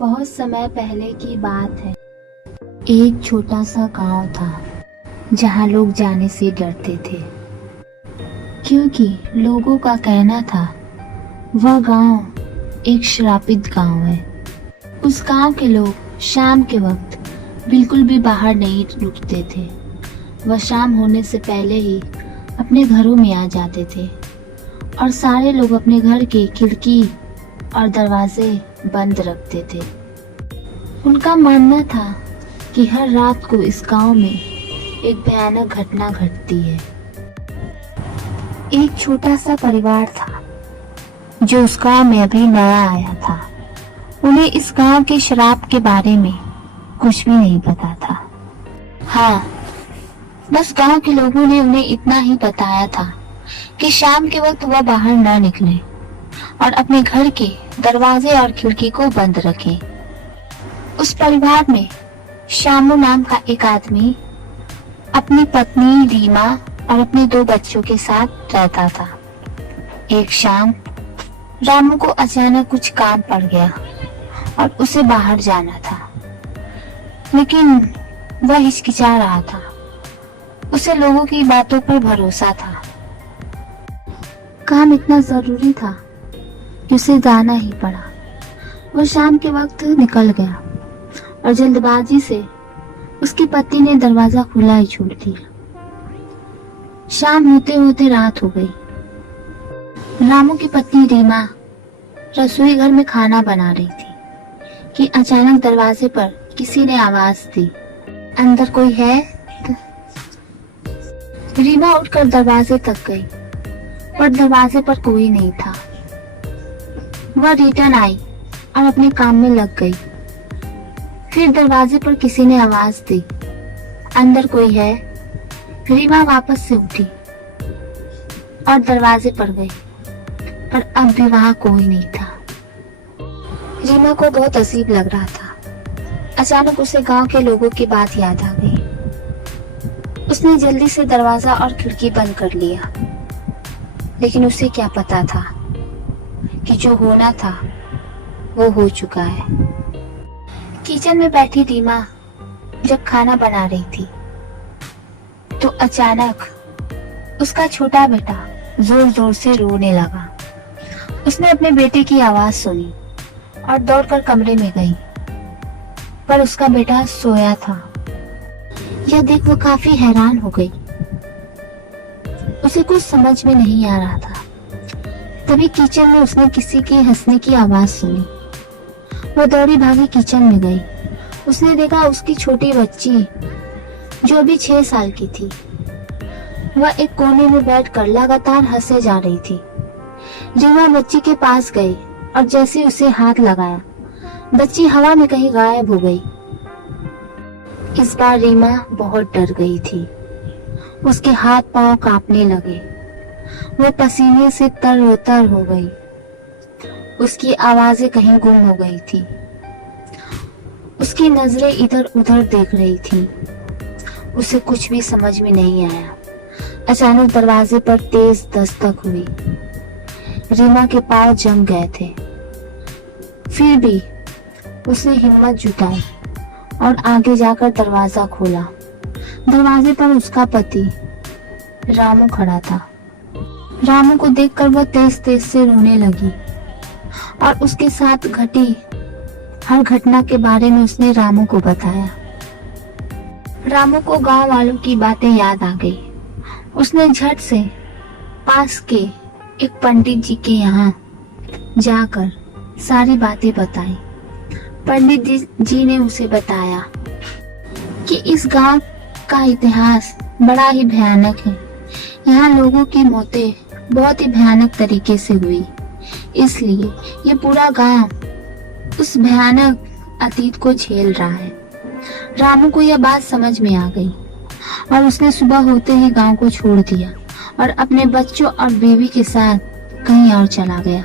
बहुत समय पहले की बात है। एक छोटा सा गांव था जहां लोग जाने से डरते थे, क्योंकि लोगों का कहना था वह गांव एक श्रापित गांव है। उस गांव के लोग शाम के वक्त बिल्कुल भी बाहर नहीं रुकते थे। वह शाम होने से पहले ही अपने घरों में आ जाते थे और सारे लोग अपने घर की खिड़की और दरवाजे बंद रखते थे। उनका मानना था कि हर रात को इस गांव में एक भयानक घटना घटती है। एक छोटा सा परिवार था जो उस गांव में अभी नया आया था। उन्हें इस गांव के श्राप के बारे में कुछ भी नहीं पता था। हाँ, बस गांव के लोगों ने उन्हें इतना ही बताया था कि शाम के वक्त वह बाहर न निकले और अपने घर के दरवाजे और खिड़की को बंद रखें। उस परिवार में शामू नाम का एक आदमी अपनी पत्नी रीमा और अपने 2 बच्चों के साथ रहता था। एक शाम रामू को अचानक कुछ काम पड़ गया और उसे बाहर जाना था, लेकिन वह हिचकिचा रहा था। उसे लोगों की बातों पर भरोसा था। काम इतना जरूरी था कि उसे जाना ही पड़ा। वह शाम के वक्त निकल गया और जल्दबाजी से उसकी पत्नी ने दरवाजा खुला ही छोड़ दिया। शाम होते होते रात हो गई। रामू की पत्नी रीमा रसोई घर में खाना बना रही थी कि अचानक दरवाजे पर किसी ने आवाज दी, अंदर कोई है? रीमा उठकर दरवाजे तक गई, पर दरवाजे पर कोई नहीं था। वह रिटर्न आई और अपने काम में लग गई। फिर दरवाजे पर किसी ने आवाज दी, अंदर कोई है? रीमा वापस से उठी और दरवाजे पर गई, पर अब भी वहां कोई नहीं था। रीमा को बहुत अजीब लग रहा था। अचानक उसे गांव के लोगों की बात याद आ गई। उसने जल्दी से दरवाजा और खिड़की बंद कर लिया, लेकिन उसे क्या पता था कि जो होना था वो हो चुका है। किचन में बैठी रीमा जब खाना बना रही थी तो अचानक उसका छोटा बेटा जोर जोर से रोने लगा। उसने अपने बेटे की आवाज सुनी और दौड़कर कमरे में गई, पर उसका बेटा सोया था। यह देख वो काफी हैरान हो गई। उसे कुछ समझ में नहीं आ रहा था। तभी किचन में उसने किसी के हंसने की आवाज सुनी। वो दौड़ी भागी किचन में गई। उसने देखा उसकी छोटी बच्ची जो अभी 6 साल की थी, वह एक कोने में बैठकर लगातार हंसे जा रही थी। रीमा बच्ची के पास गई और जैसे उसे हाथ लगाया, बच्ची हवा में कहीं गायब हो गई। इस बार रीमा बहुत डर गई थी। उसके हाथ पांव कांपने लगे। वो पसीने से तरोतर हो गई। उसकी आवाजें कहीं गुम हो गई थी। उसकी नजरें इधर उधर देख रही थी। उसे कुछ भी समझ में नहीं आया। अचानक दरवाजे पर तेज दस्तक हुई। रीमा के पांव जम गए थे। फिर भी उसने हिम्मत जुटाई और आगे जाकर दरवाजा खोला। दरवाजे पर उसका पति रामू खड़ा था। रामू को देखकर वह तेज तेज से रोने लगी और उसके साथ घटी हर घटना के बारे में उसने रामू को बताया। रामू को गांव वालों की बातें याद आ गई। उसने झट से पास के एक पंडित जी के यहाँ जाकर सारी बातें बताई। पंडित जी ने उसे बताया कि इस गांव का इतिहास बड़ा ही भयानक है। यहाँ लोगों की मौतें बहुत ही भयानक तरीके से हुई, इसलिए ये पूरा गांव उस भयानक अतीत को झेल रहा है। रामू को यह बात समझ में आ गई और उसने सुबह होते ही गांव को छोड़ दिया और अपने बच्चों और बीवी के साथ कहीं और चला गया।